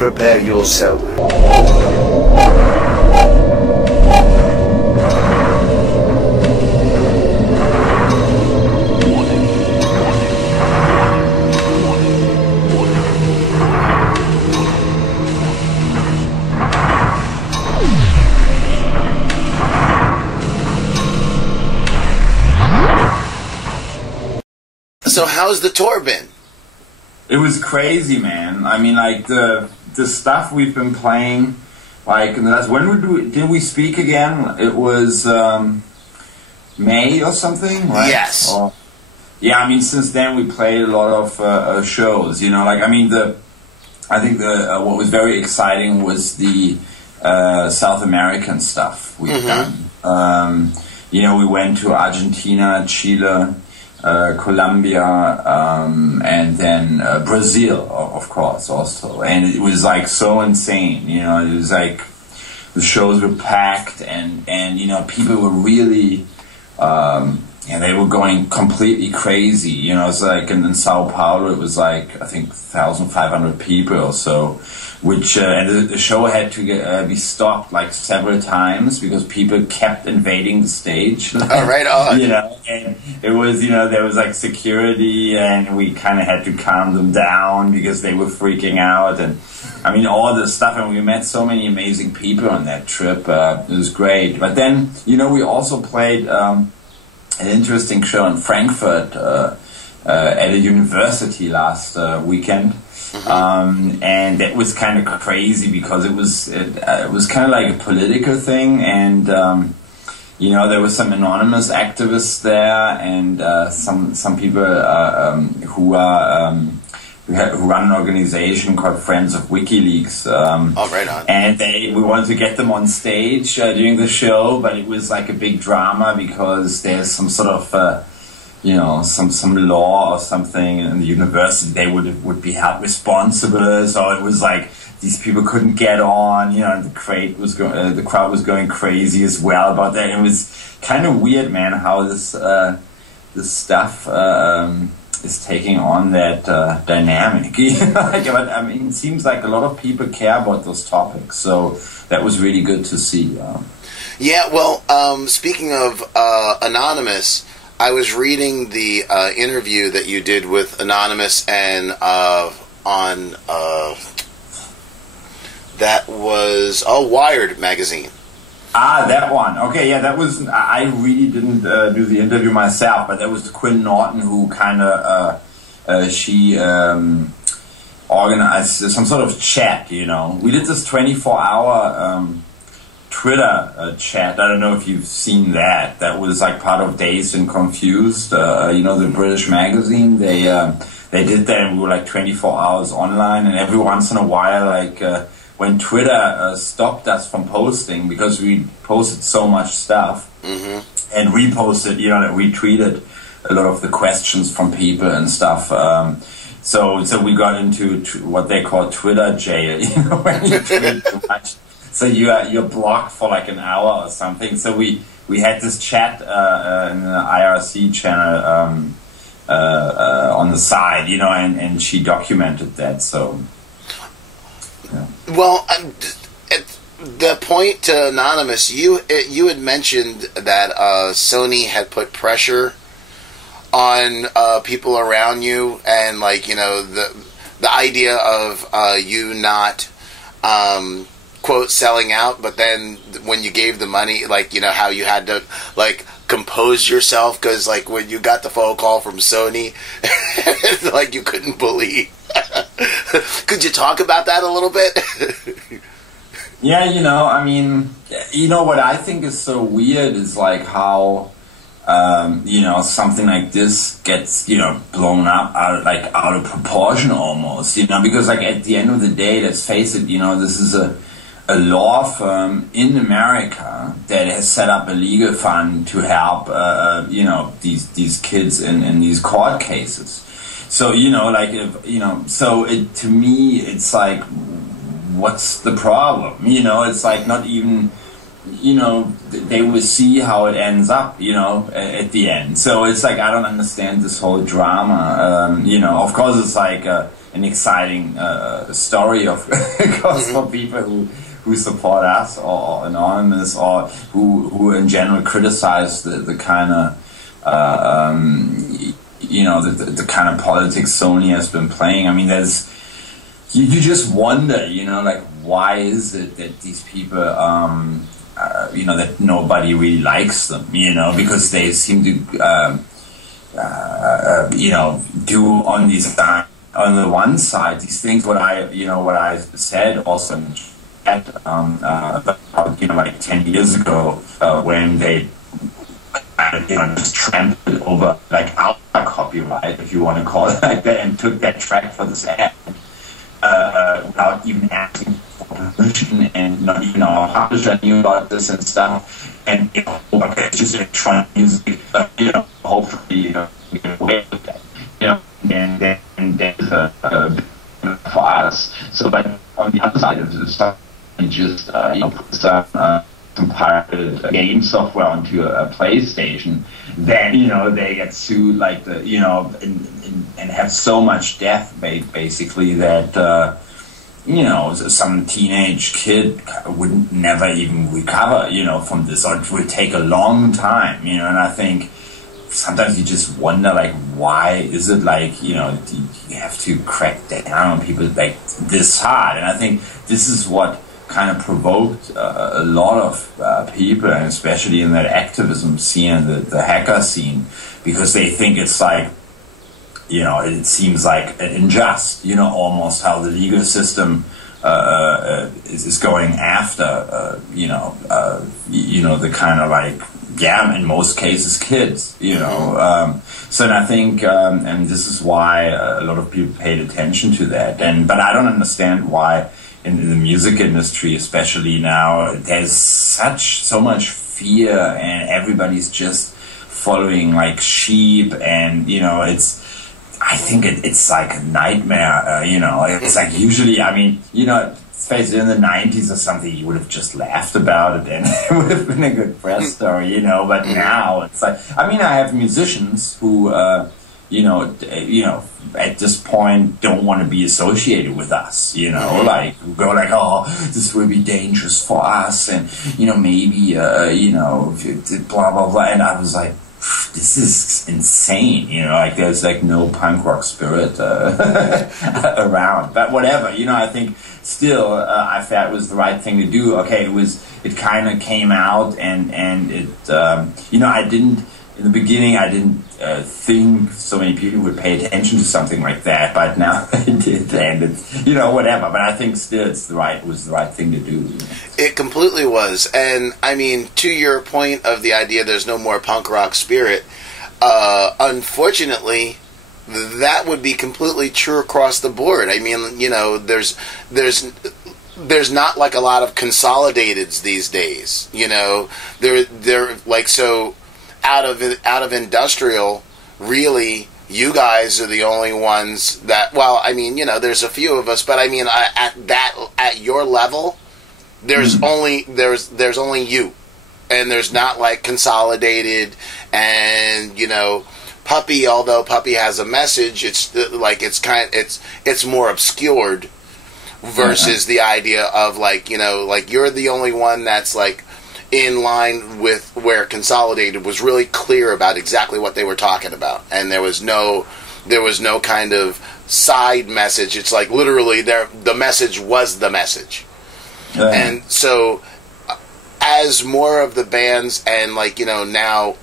prepare yourself. So how's the tour been? It was crazy, man. I mean, like the stuff we've been playing, like when did we speak again? It was May or something, right? Yes. Yeah, I mean, since then we played a lot of shows. You know, like I mean, I think what was very exciting was the South American stuff we've done. You know, we went to Argentina, Chile, Colombia, and then Brazil, of course, also. And it was like so insane, you know. It was like the shows were packed, and you know, people were really, and they were going completely crazy. You know, it's like in Sao Paulo, it was like I think 1,500 people or so. Which and the show had to be stopped like several times because people kept invading the stage. Oh, right on. You know, and it was, you know, there was like security, and we kind of had to calm them down because they were freaking out. And I mean, all this stuff, and we met so many amazing people on that trip. It was great. But then, you know, we also played an interesting show in Frankfurt at a university last weekend. And it was kind of crazy because it was kind of like a political thing, and you know, there were some anonymous activists there, and some people who run an organization called Friends of WikiLeaks. Oh, right on. And we wanted to get them on stage during the show, but it was like a big drama because there's some sort of you know, some law or something in the university, they would be held responsible. So it was like these people couldn't get on. You know, the crowd was going crazy as well about that. It was kind of weird, man, how this stuff is taking on that dynamic. Like, but, I mean, it seems like a lot of people care about those topics. So that was really good to see. Yeah. Well, speaking of Anonymous, I was reading the interview that you did with Anonymous and on that was Wired magazine. Ah, that one. Okay, yeah, that was. I really didn't do the interview myself, but that was Quinn Norton who kind of she organized some sort of chat. You know, we did this 24-hour. Twitter chat. I don't know if you've seen that. That was like part of Dazed and Confused. You know, the British magazine. They did that, and we were like 24 hours online. And every once in a while, like when Twitter stopped us from posting because we posted so much stuff and reposted, you know, retweeted a lot of the questions from people and stuff. So we got into what they call Twitter jail. You know, when you tweet too much. So you're blocked for like an hour or something. So we had this chat in the IRC channel on the side, you know, and she documented that. So, yeah. Well, at the point to Anonymous, you had mentioned that Sony had put pressure on people around you, and like, you know, the idea of you not quote selling out, but then when you gave the money, like, you know, how you had to like compose yourself because like when you got the phone call from Sony, like you couldn't believe. Could you talk about that a little bit? Yeah, you know, I mean, you know, what I think is so weird is like how you know, something like this gets, you know, blown up out of proportion almost, you know, because like at the end of the day, let's face it, you know, this is a law firm in America that has set up a legal fund to help, you know, these kids in these court cases. So, you know, like, if, you know, so to me, it's like, what's the problem? You know, it's like not even, you know, they will see how it ends up, you know, at the end. So it's like, I don't understand this whole drama. You know, of course it's like, an exciting story, of course, for people who support us or anonymous, or who in general criticize the kind of the kind of politics Sony has been playing. I mean, you just wonder, like, why is it that these people, that nobody really likes them, because they seem to, do on the one side these things. What I said also in chat about, like 10 years ago, when they just trampled over like our copyright, if you want to call it like that, and took that track for this ad without even asking for permission, and not even our publisher knew about this and stuff. And okay, it's just electronic music, hopefully we get away with that, and there's for us. So, but on the other side of the stuff, and just put some pirated game software onto a PlayStation, then they get sued like and have so much death basically that some teenage kid would never even recover from this, or it would take a long time, and I think sometimes you just wonder, like, why is it like you have to crack down on people like this hard. And I think this is what kind of provoked a lot of people, and especially in that activism scene, the hacker scene, because they think it's like, it seems like unjust, almost how the legal system is going after, the kind of like, in most cases, kids, So and I think, and this is why a lot of people paid attention to that. But I don't understand why in the music industry, especially now, there's so much fear, and everybody's just following like sheep, and I think it's like a nightmare. It's like usually, I mean, face it, in the 90s or something, you would have just laughed about it, and it would have been a good press story, But now it's like, I mean, I have musicians who, at this point don't want to be associated with us, like go like, oh, this will be dangerous for us, and maybe blah blah blah. And I was like, this is insane, like there's like no punk rock spirit around. But whatever, I think still I felt it was the right thing to do. Okay, it kind of came out, and it I didn't. In the beginning, I didn't think so many people would pay attention to something like that, but now they did, and it's, whatever. But I think still it was the right thing to do. It completely was. And, I mean, to your point of the idea there's no more punk rock spirit, unfortunately, that would be completely true across the board. I mean, there's not like a lot of consolidateds these days, They're like, so out of industrial, really, you guys are the only ones that, well, I mean, there's a few of us, but I mean, at your level, there's only you, and there's not like consolidated, and Puppy, although Puppy has a message, it's like it's more obscured versus the idea of like like you're the only one that's like in line with where Consolidated was really clear about exactly what they were talking about, and there was no kind of side message. It's like literally the message was the message. And so as more of the bands and like now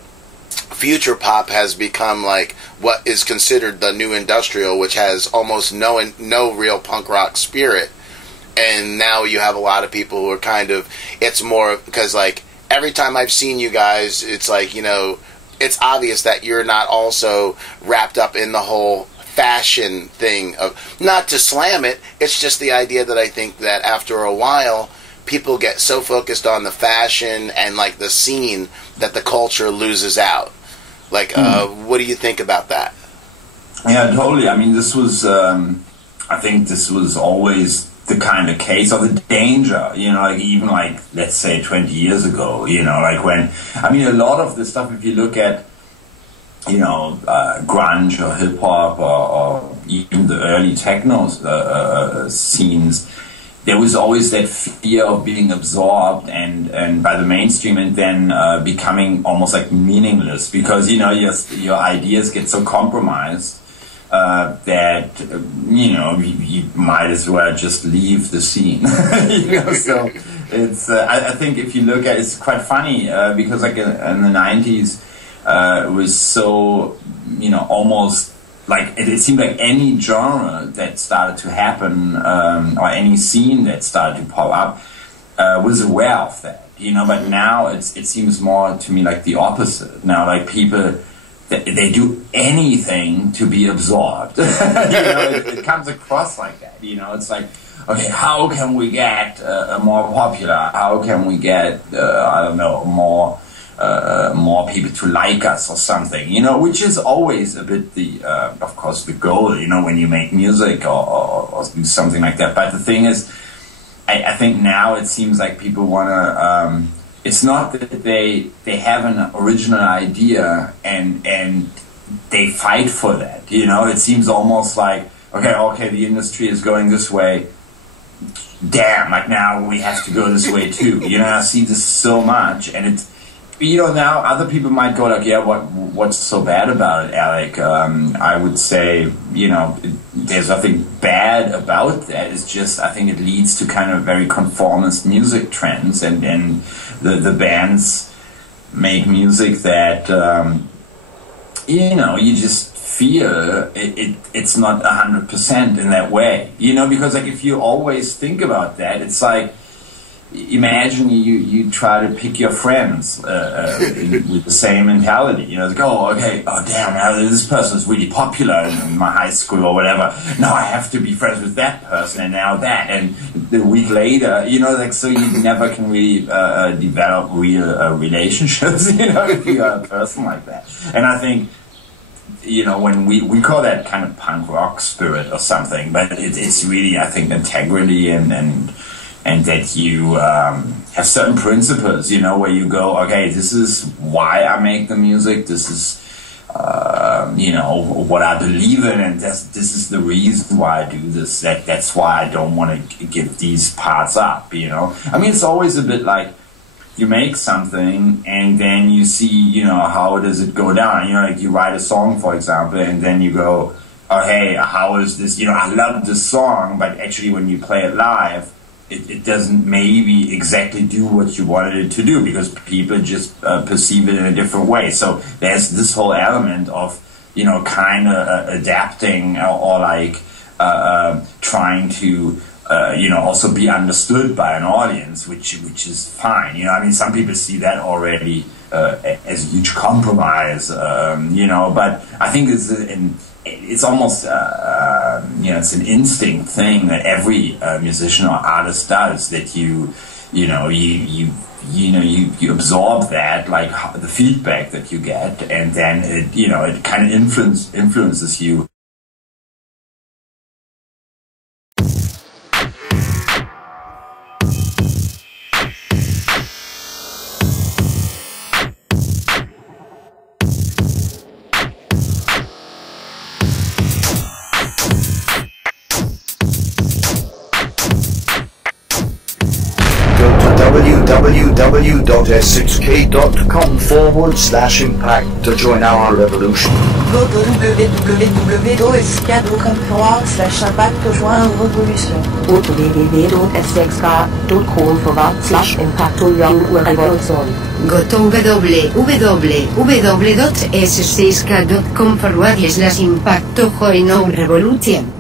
future pop has become like what is considered the new industrial, which has almost no real punk rock spirit. And now you have a lot of people who are kind of, it's more, because like every time I've seen you guys, it's like, it's obvious that you're not also wrapped up in the whole fashion thing of, not to slam it, it's just the idea that I think that after a while, people get so focused on the fashion and like the scene that the culture loses out. Like, what do you think about that? Yeah, totally. I mean, this was, I think this was always the kind of case of the danger, like even like, let's say 20 years ago, like when, I mean, a lot of the stuff, if you look at, grunge or hip hop or even the early techno scenes, there was always that fear of being absorbed and by the mainstream and then becoming almost like meaningless because, you know, your ideas get so compromised that, you know, you might as well just leave the scene. You know, so it's, I think if you look at it, it's quite funny because like in the 90s, it was so, you know, almost like it seemed like any genre that started to happen or any scene that started to pop up was aware of that, you know. But now it seems more to me like the opposite. Now, like people, they do anything to be absorbed. You know, it comes across like that. You know, it's like, okay, how can we get more popular? How can we get I don't know, more people to like us or something, you know, which is always a bit the, of course, the goal, you know, when you make music or do something like that. But the thing is, I think now it seems like people want to, it's not that they have an original idea and they fight for that, you know. It seems almost like, okay, the industry is going this way, damn, like now we have to go this way too, you know. I see this so much, and it's, you know, now other people might go like, yeah, what's so bad about it, Alec? I would say, you know, there's nothing bad about that. It's just, I think it leads to kind of very conformist music trends, and the bands make music that, you know, you just feel it's not 100% in that way, you know, because like if you always think about that, it's like, imagine you try to pick your friends with the same mentality. You know, like, oh damn, now this person is really popular in my high school or whatever. Now I have to be friends with that person and now that. And the week later, you know, like, so you never can really develop real relationships, you know, if you're a person like that. And I think, you know, when we call that kind of punk rock spirit or something, but it's really, I think, integrity and that you have certain principles, you know, where you go, okay, this is why I make the music, this is, you know, what I believe in, and this is the reason why I do this, that's why I don't want to give these parts up, you know. I mean, it's always a bit like, you make something, and then you see, you know, how does it go down, you know, like you write a song, for example, and then you go, oh, hey, how is this, you know, I love this song, but actually when you play it live, it doesn't maybe exactly do what you wanted it to do because people just perceive it in a different way. So there's this whole element of, you know, kind of adapting or like trying to, you know, also be understood by an audience, which is fine. You know, I mean, some people see that already as a huge compromise, you know, but I think it's almost, you know, it's an instinct thing that every musician or artist does, that you absorb that, like the feedback that you get, and then it, you know, it kind of influences you. www.s6k.com/impact to join our revolution. Go to www.s6k.com/impact to join our revolution. Go to www.s6k.com/impact to join our revolution. Go to www.s6k.com/impact to join our revolution.